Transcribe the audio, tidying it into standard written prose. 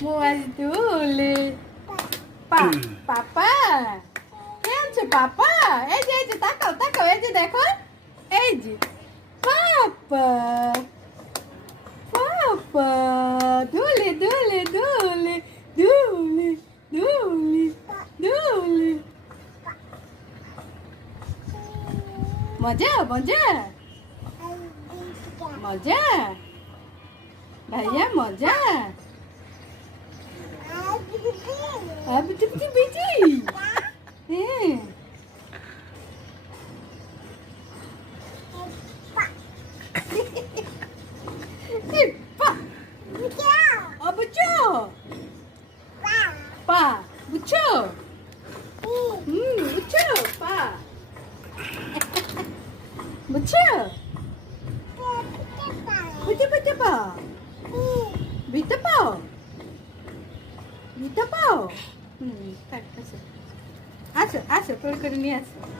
Mobile তুলে পাপা কেমন আছে পাপা? এই যে তাকাও তাকাও, এই যে দেখো, এই যে পাপা পাপা দুলে দুলে দুলে দুলে দুলে দুলে মজা মজা মজা ভাইয়া মজা। বিটি বিটি বিটি হ্যাঁ Bucho. Pa. Bucho. Bucho. Pa. Bucho. Bucho bucho pa. Bita pa. Bita pa. Tak, asal. Asal, asal, perlu kena ni asal.